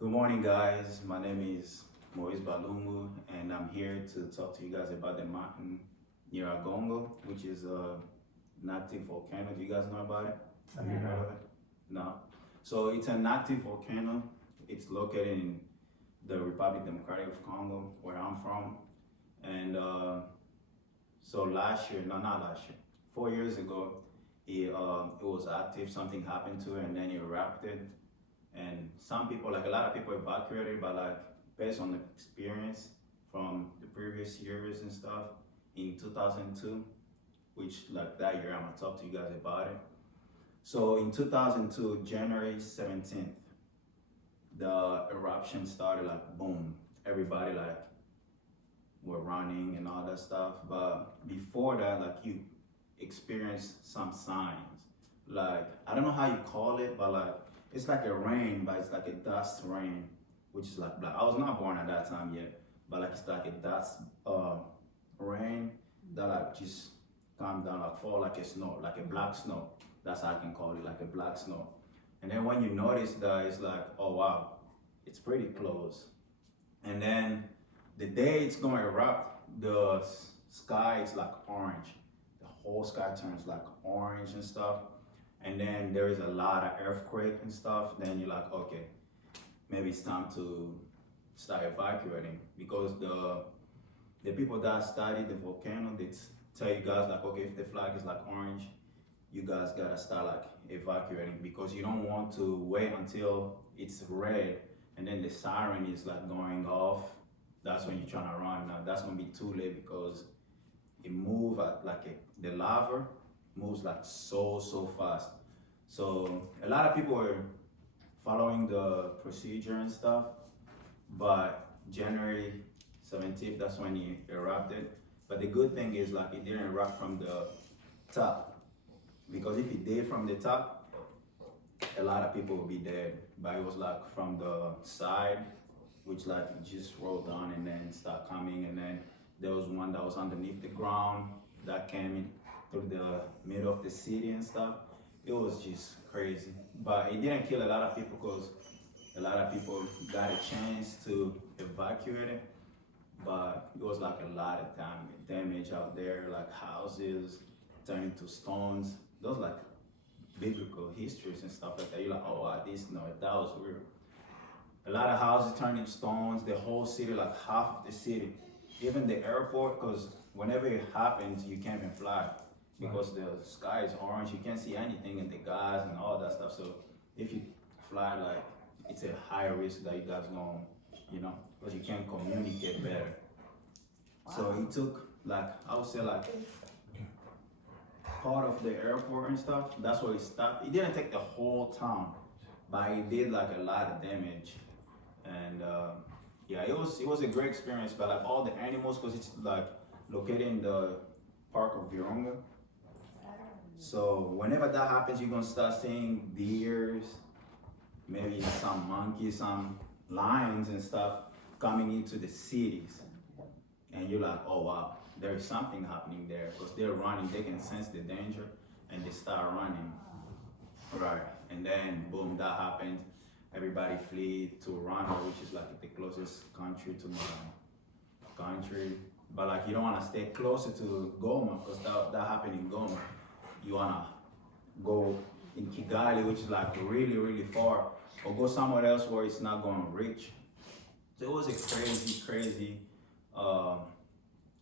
Good morning, guys. My name is Maurice Balumu, and I'm here to talk to you guys about the mountain Nyiragongo, which is an active volcano. Do you guys know about it? Have you heard of it? No. So it's an active volcano. It's located in the Republic Democratic of Congo, where I'm from. And so last year, no, not last year, 4 years ago, it was active. Something happened to it, and then it erupted. And some people, like a lot of people evacuated, but like based on the experience from the previous years and stuff, in 2002, which like that year I'm gonna talk to you guys about it. So in 2002, January 17th, the eruption started, like boom, everybody like were running and all that stuff. But before that, like you experienced some signs. Like I don't know how you call it, but like it's like a rain, but it's like a dust rain, which is like black. I was not born at that time yet, but like it's like a dust rain that like just come down, like fall like a snow, like a black snow. That's how I can call it, like a black snow. And then when you notice that, it's like, oh wow, it's pretty close. And then the day it's going to erupt, the sky is like orange. The whole sky turns like orange and stuff. And then there is a lot of earthquake and stuff. Then you're like, okay, maybe it's time to start evacuating, because the people that study the volcano, they tell you guys like, okay, if the flag is like orange, you guys gotta start like evacuating, because you don't want to wait until it's red and then the siren is like going off. That's when you're trying to run. Now that's gonna be too late, because it moves at like the lava moves like so fast. So a lot of people were following the procedure and stuff, but January 17th, that's when it erupted. But the good thing is like it didn't erupt from the top, because if it did from the top, a lot of people would be dead. But it was like from the side, which like it just rolled down and then start coming, and then there was one that was underneath the ground that came in through the middle of the city and stuff. It was just crazy, but it didn't kill a lot of people, because a lot of people got a chance to evacuate it. But it was like a lot of damage out there, like houses turning to stones. Those like biblical histories and stuff like that. You're like, oh wow, that was real. A lot of houses turning stones, the whole city, like half of the city, even the airport, because whenever it happens, you can't even fly, because the sky is orange, you can't see anything in the gas and all that stuff. So if you fly, like it's a higher risk that you guys going, because you can't communicate better. Wow. So it took like, I would say like part of the airport and stuff. That's where it stopped. It didn't take the whole town, but it did like a lot of damage. And yeah, it was a great experience. But like all the animals, because it's like located in the park of Virunga. So whenever that happens, you're gonna start seeing deers, maybe some monkeys, some lions and stuff coming into the cities. And you're like, oh wow, there is something happening there, because they're running, they can sense the danger and they start running. Right. And then boom, that happened. Everybody flee to Rwanda, which is like the closest country to my country. But like you don't wanna stay closer to Goma, because that happened in Goma. You wanna go in Kigali, which is like really far, or go somewhere else where it's not gonna reach. So it was a crazy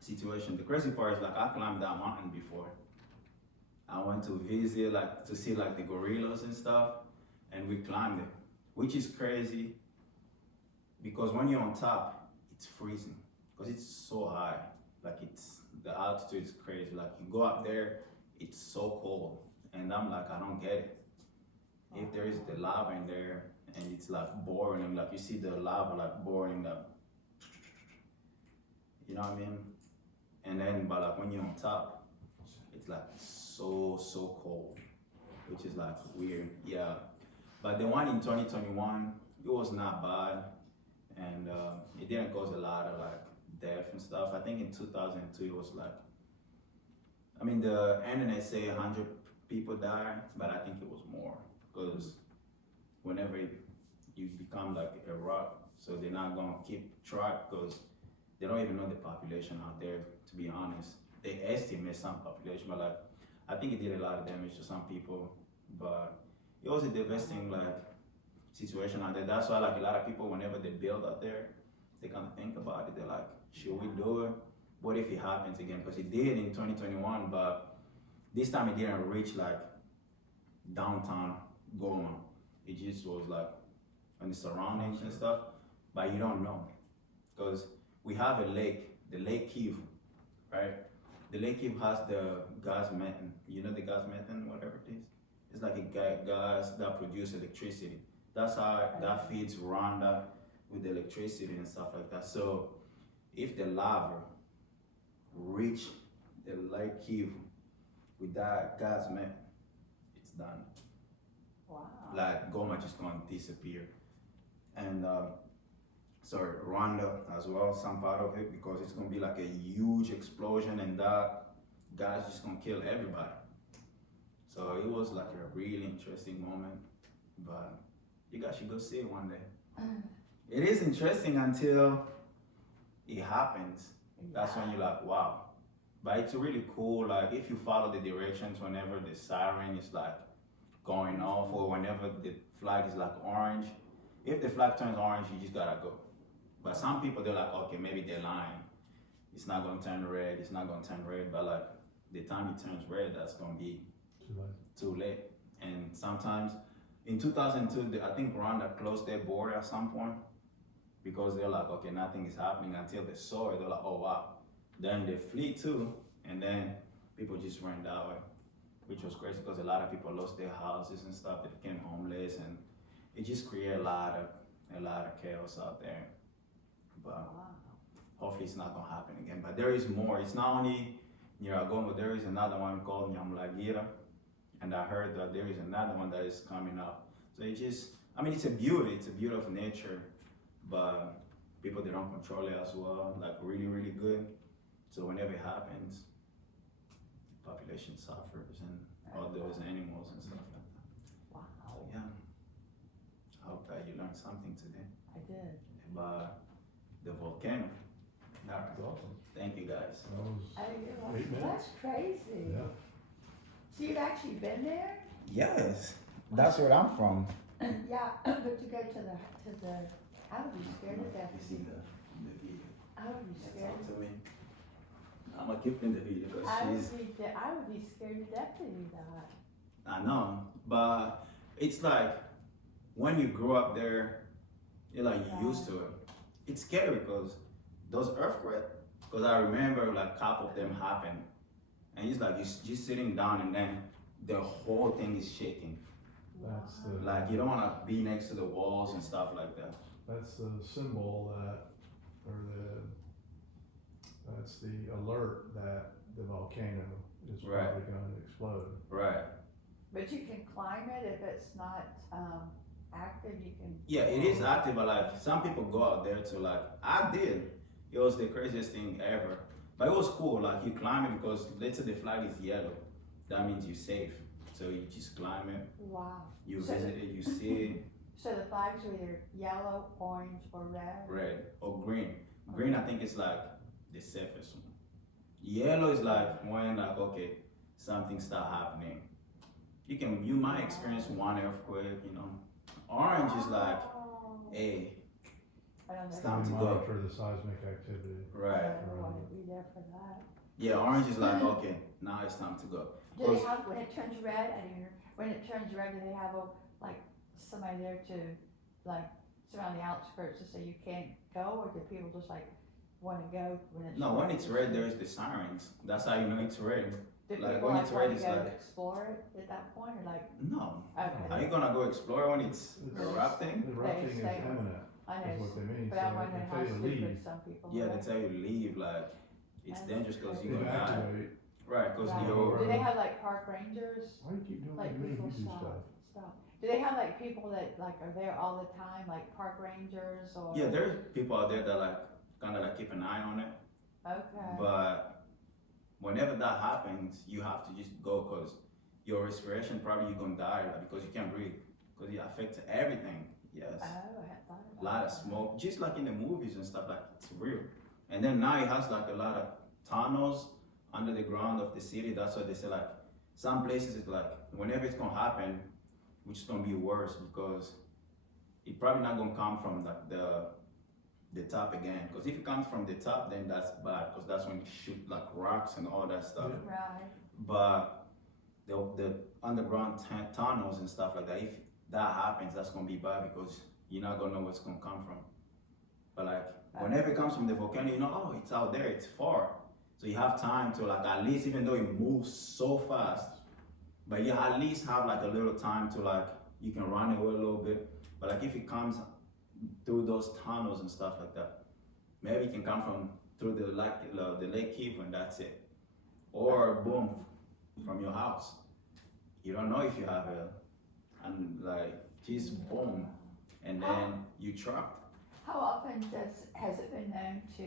situation. The crazy part is like I climbed that mountain before. I went to visit, like to see like the gorillas and stuff, and we climbed it, which is crazy, because when you're on top, it's freezing, because it's so high. Like the altitude is crazy. Like you go up there, it's so cold, and I'm like, I don't get it. If there is the lava in there and it's like boiling, like you see the lava like boiling up, you know what I mean? And then, but like when you're on top, it's like so cold, which is like weird. Yeah. But the one in 2021, it was not bad, and it didn't cause a lot of like death and stuff. I think in 2002 it was like, I mean the internet say 100 people died, but I think it was more, because whenever you become like a rock. So they're not gonna keep track because they don't even know the population out there. To be honest, they estimate some population, but like I think it did a lot of damage to some people. But it was a devastating like situation out there. That's why like a lot of people, whenever they build out there, they kind of think about it. They're like, should we do it? What if it happens again? Because it did in 2021, but this time it didn't reach like downtown Goma. It just was like on the surroundings and stuff. But you don't know because we have a lake, the Lake Kivu, right? The Lake Kivu has the gas methane. You know the gas methane, whatever it is. It's like a gas that produces electricity. That's how that feeds Rwanda with the electricity and stuff like that. So if the lava reach the Lake Kivu with that gas methane, it's done. Wow. Like Goma just gonna disappear. And sorry, Rwanda as well, some part of it, because it's gonna be like a huge explosion and that gas just gonna kill everybody. So it was like a really interesting moment, but you guys should go see it one day. It is interesting until it happens. That's when you're like, wow. But it's really cool, like if you follow the directions whenever the siren is like going off or whenever the flag is like orange. If the flag turns orange, you just gotta go. But some people, they're like, okay, maybe they're lying. It's not gonna turn red, it's not gonna turn red, but like the time it turns red, that's gonna be too late. And sometimes in 2002, I think Rwanda closed their border at some point because they're like, okay, nothing is happening until they saw it. They're like, oh wow. Then they flee too, and then people just ran that way, which was crazy because a lot of people lost their houses and stuff. They became homeless, and it just created a lot of chaos out there. But hopefully it's not gonna happen again. But there is more. It's not only Nyiragongo. There is another one called Nyamulagira, and I heard that there is another one that is coming up. So it just, I mean, it's a beauty. It's a beauty of nature, but people, they don't control it as well, like really, really good. So whenever it happens, the population suffers and all those animals and stuff like that. Wow. So yeah, I hope that you learned something today I did. about the volcano. All right. That's awesome. Thank you guys. That was That's crazy. Yeah. So you've actually been there? Yes, that's where I'm from. Yeah, but to go to the, I would be scared to death. You see the video. I would be scared. Talk to me. I'm gonna keep in the video because I she's. would be scared to death to do that. I know, but it's like when you grow up there, you're like used to it. It's scary because those earthquakes. Because I remember like a couple of them happened, and it's like you're just sitting down and then the whole thing is shaking. That's the Like you don't want to be next to the walls and stuff like that. that's the symbol that, or that's the alert that the volcano is Right. probably going to explode. Right. But you can climb it if it's not active. You can. Yeah, it is active, but like some people go out there to like I did. It was the craziest thing ever. But it was cool. Like you climb it because let's say the flag is yellow, that means you're safe. So you just climb it. Wow. You So- visit it. You see it. So the flags are either yellow, orange, or red. Red or green. Green, I think it's like the safest one. Yellow is like when like okay, something start happening. You might experience one earthquake, you know. Orange is like, hey, I don't know. it's time We to go. monitor the seismic activity. Right. I want to be there for that. Yeah, orange is like okay, now it's time to go. Do they have, when it turns red, when it turns red, do they have like somebody there to like surround the outskirts to say you can't go, or do people just like want to go when it's No, red? when it's red, there's the sirens. That's how you know it's red. Do like, people when like it's want red, to it's go like- explore it at that point, or like, No. okay. Are you gonna go explore when it's erupting? Erupting is say- imminent, I is know, what they mean. but I'm So wondering they how tell you to stupid leave, some people Yeah, are. they tell you to leave. Like it's dangerous because you're gonna die. evacuate. Right, because Right. you're Do they have like park rangers? Why do you keep doing Like like me? people You do stop, stuff. stop. Do they have like people that like are there all the time, like park rangers or? yeah. There's people out there that like kind of like keep an eye on it. Okay. But whenever that happens, you have to just go because your respiration probably you're gonna die like, because you can't breathe because it affects everything. Yes. Oh, I hadn't thought A about lot of that. smoke, just like in the movies and stuff, like it's real. And then now it has like a lot of tunnels under the ground of the city. That's why they say like some places it's like whenever it's gonna happen, which is gonna be worse because it probably not gonna come from like the top again. Because if it comes from the top, then that's bad because that's when you shoot like rocks and all that stuff. Right. But the underground tunnels and stuff like that, if that happens, that's gonna be bad because you're not gonna know what's gonna come from. But like whenever it comes from the volcano, you know, oh, it's out there, it's far. So you have time to like at least, even though it moves so fast, but you at least have like a little time to like you can run away a little bit. But like if it comes through those tunnels and stuff like that, maybe it can come from through the Lake Kivu and that's it, or boom, from your house. You don't know if you have and like just boom, and then you trapped. How often has it been known to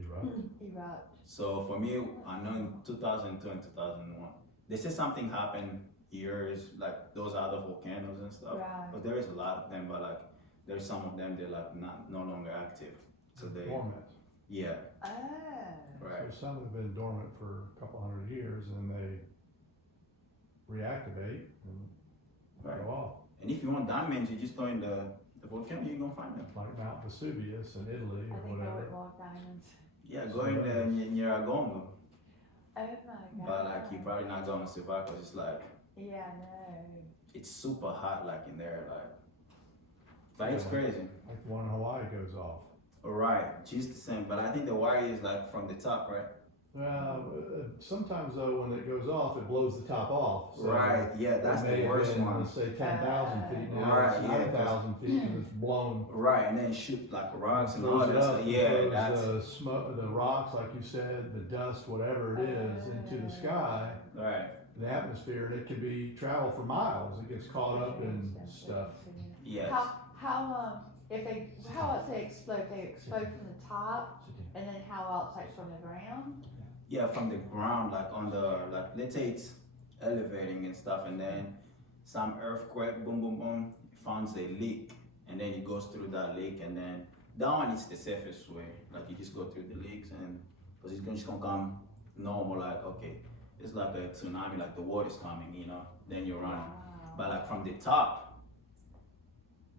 You're right. erupt? So for me, I know in 2002 and 2001, they say something happened years like those other volcanoes and stuff. Right. But there is a lot of them, but like there's some of them they're like no longer active. So they Dormant. yeah Oh. right. So some have been dormant for a couple hundred years and they reactivate and Right. go off. And if you want diamonds, you just go in the volcano, you're gonna find them. Like Mount Vesuvius in Italy I or think I whatever. would want diamonds. Yeah, go in the Nyiragongo, Oh my god. but like you're probably not gonna survive because it's like Yeah, no. it's super hot like in there like. But it's Yeah. crazy. Like the one in Hawaii goes off. Right, just the same. But I think the wire is like from the top, right? Well, sometimes though, when it goes off, it blows the top off. So Right, yeah, that's it may the have worst been, one. Let's say 10,000 feet now, Right, it's yeah, 9,000 feet and it's blown. Right, and then shoot like rocks and all Throws that it stuff. up, Yeah, throws that's the smoke, the rocks, like you said, the dust, whatever it is, into the sky, right. the atmosphere, and it can be travel for miles. It gets caught up in stuff. Yes. How else they explode? They explode from the top, and then how else, like from the ground? Yeah, from the ground, like on the like let's say it's elevating and stuff, and then some earthquake, boom, boom, boom, finds a leak, and then it goes through that leak, and then that one is the safest way. Like you just go through the leaks, and because it's just gonna come normal, like okay, it's like a tsunami, like the water's coming, you know, then you're running. Wow. But like from the top,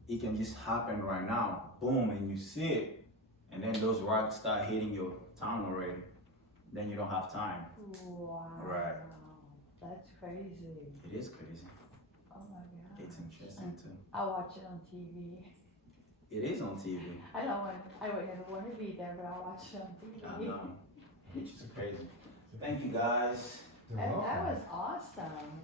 it can just happen right now, boom, and you see it, and then those rocks start hitting your town already. Then you don't have time. Wow. Right. That's crazy. It is crazy. Oh my god. It's interesting too. I watch it on TV. It is on TV. I would never want to be there, but I watch it on TV. I know, which is crazy. Thank you guys. You're That welcome. was awesome.